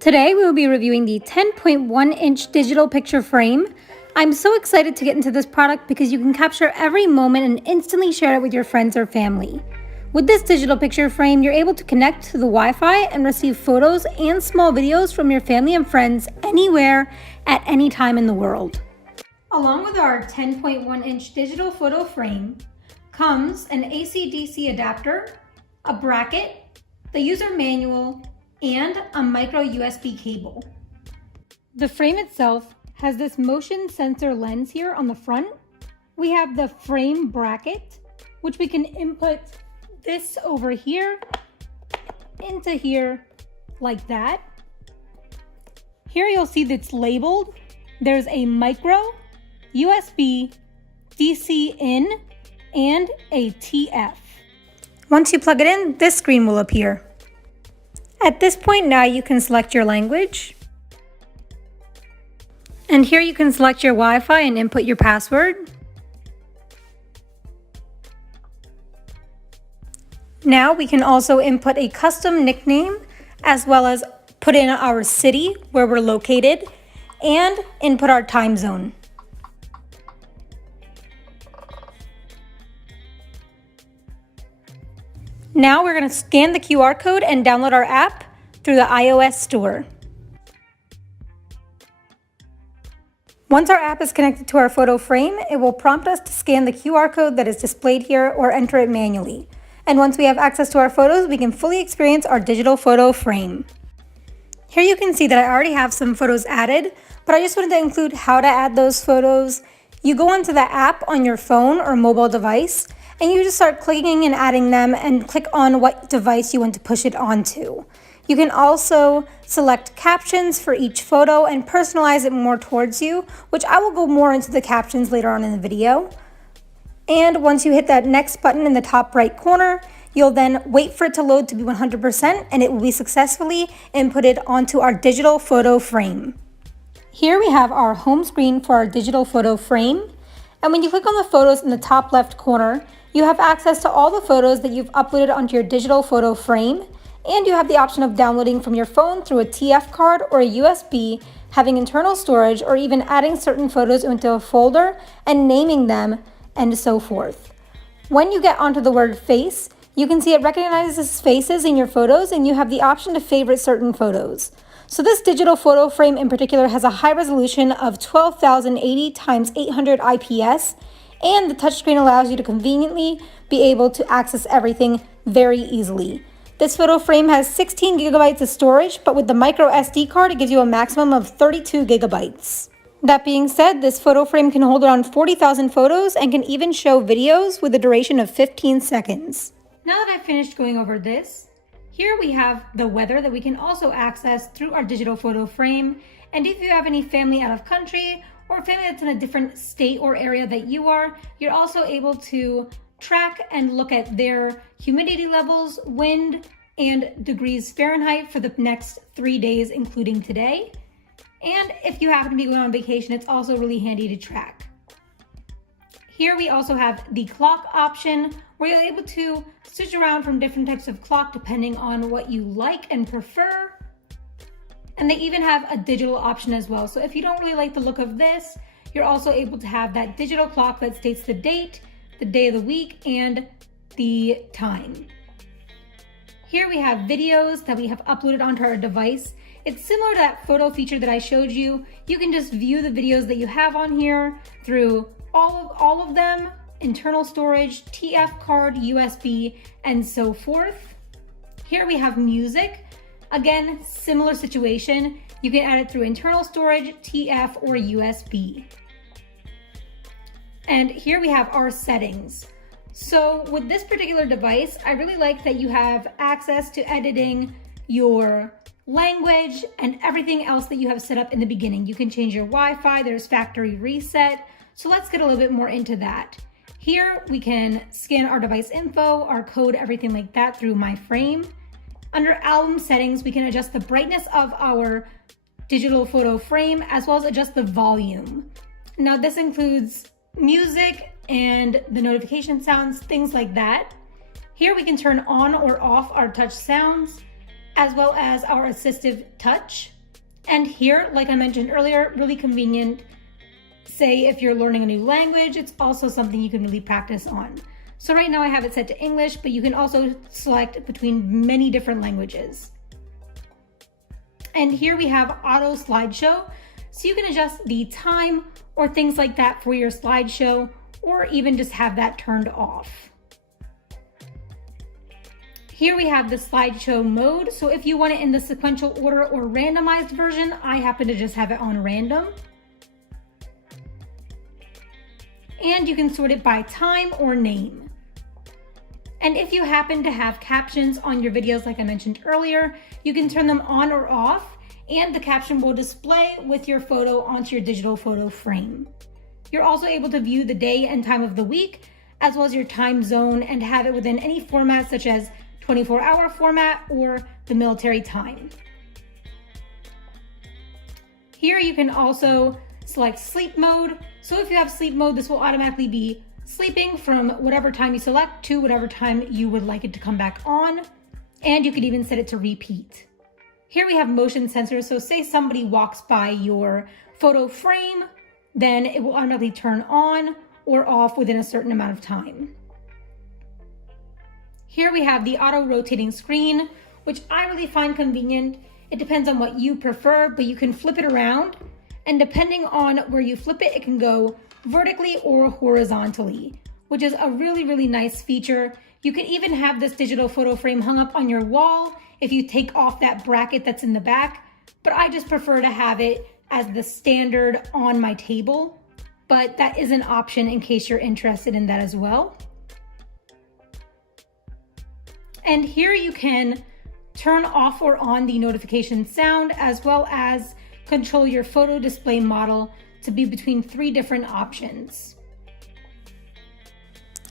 Today we will be reviewing the 10.1-inch digital picture frame. I'm so excited to get into this product because you can capture every moment and instantly share it with your friends or family. With this digital picture frame, you're able to connect to the Wi-Fi and receive photos and small videos from your family and friends anywhere at any time in the world. Along with our 10.1-inch digital photo frame comes an AC/DC adapter, a bracket, the user manual, and a micro USB cable. The frame itself has this motion sensor lens here on the front. We have the frame bracket, which we can input this over here into here like that. Here you'll see that it's labeled. There's a micro, USB, DC in, and a TF. Once you plug it in, this screen will appear. At this point now you can select your language. And here you can select your Wi-Fi and input your password. Now we can also input a custom nickname as well as put in our city where we're located and input our time zone. Now we're going to scan the QR code and download our app through the iOS store. Once our app is connected to our photo frame, it will prompt us to scan the QR code that is displayed here or enter it manually. And once we have access to our photos, we can fully experience our digital photo frame. Here you can see that I already have some photos added, but I just wanted to include how to add those photos. You go onto the app on your phone or mobile device, and you just start clicking and adding them and click on what device you want to push it onto. You can also select captions for each photo and personalize it more towards you, which I will go more into the captions later on in the video. And once you hit that next button in the top right corner, you'll then wait for it to load to be 100% and it will be successfully inputted onto our digital photo frame. Here we have our home screen for our digital photo frame. And when you click on the photos in the top left corner, you have access to all the photos that you've uploaded onto your digital photo frame, and you have the option of downloading from your phone through a TF card or a USB, having internal storage, or even adding certain photos into a folder and naming them, and so forth. When you get onto the word face, you can see it recognizes faces in your photos, and you have the option to favorite certain photos. So this digital photo frame in particular has a high resolution of 12,080 x 800 IPS, and the touchscreen allows you to conveniently be able to access everything very easily. This photo frame has 16 gigabytes of storage, but with the micro SD card, it gives you a maximum of 32 gigabytes. That being said, this photo frame can hold around 40,000 photos and can even show videos with a duration of 15 seconds. Now that I've finished going over this, here we have the weather that we can also access through our digital photo frame. And if you have any family out of country or family that's in a different state or area that you are, you're also able to track and look at their humidity levels, wind, and degrees Fahrenheit for the next 3 days, including today. And if you happen to be going on vacation, it's also really handy to track. Here we also have the clock option, where you're able to switch around from different types of clock depending on what you like and prefer. And they even have a digital option as well. So if you don't really like the look of this, you're also able to have that digital clock that states the date, the day of the week, and the time. Here we have videos that we have uploaded onto our device. It's similar to that photo feature that I showed you. You can just view the videos that you have on here through all of them, internal storage, TF card, USB, and so forth. Here we have music. Again, similar situation. You can add it through internal storage, TF, or USB. And here we have our settings. So with this particular device, I really like that you have access to editing your language and everything else that you have set up in the beginning. You can change your Wi-Fi, there's factory reset. So let's get a little bit more into that. Here we can scan our device info, our code, everything like that through my frame. Under album settings, we can adjust the brightness of our digital photo frame as well as adjust the volume. Now this includes music and the notification sounds, things like that. Here we can turn on or off our touch sounds, as well as our assistive touch. And here, like I mentioned earlier, really convenient. Say if you're learning a new language, it's also something you can really practice on. So right now I have it set to English, but you can also select between many different languages. And here we have auto slideshow. So you can adjust the time or things like that for your slideshow, or even just have that turned off. Here we have the slideshow mode. So if you want it in the sequential order or randomized version, I happen to just have it on random. And you can sort it by time or name. And if you happen to have captions on your videos, like I mentioned earlier, you can turn them on or off, and the caption will display with your photo onto your digital photo frame. You're also able to view the day and time of the week, as well as your time zone, and have it within any format such as 24-hour format or the military time. Here you can also select sleep mode. So if you have sleep mode, this will automatically be sleeping from whatever time you select to whatever time you would like it to come back on. And you could even set it to repeat. Here we have motion sensors. So say somebody walks by your photo frame, then it will automatically turn on or off within a certain amount of time. Here we have the auto rotating screen, which I really find convenient. It depends on what you prefer, but you can flip it around. And depending on where you flip it, it can go vertically or horizontally, which is a really, really nice feature. You can even have this digital photo frame hung up on your wall if you take off that bracket that's in the back, but I just prefer to have it as the standard on my table, but that is an option in case you're interested in that as well. And here you can turn off or on the notification sound, as well as control your photo display model to be between 3 different options.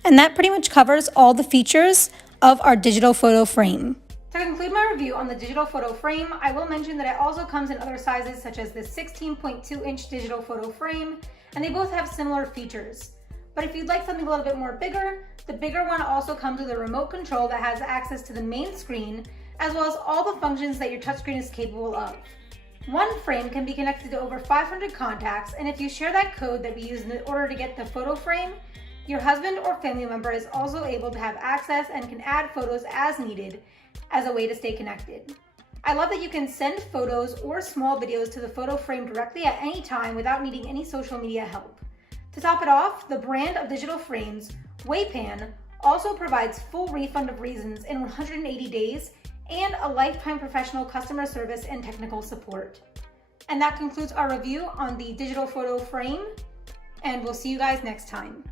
And that pretty much covers all the features of our digital photo frame. To conclude my review on the digital photo frame, I will mention that it also comes in other sizes, such as the 16.2-inch digital photo frame, and they both have similar features. But if you'd like something a little bit more bigger, the bigger one also comes with a remote control that has access to the main screen, as well as all the functions that your touchscreen is capable of. One frame can be connected to over 500 contacts, and if you share that code that we use in order to get the photo frame, your husband or family member is also able to have access and can add photos as needed as a way to stay connected. I love that you can send photos or small videos to the photo frame directly at any time without needing any social media help. To top it off, the brand of digital frames, Waypan, also provides full refund of reasons in 180 days and a lifetime professional customer service and technical support. And that concludes our review on the digital photo frame, and we'll see you guys next time.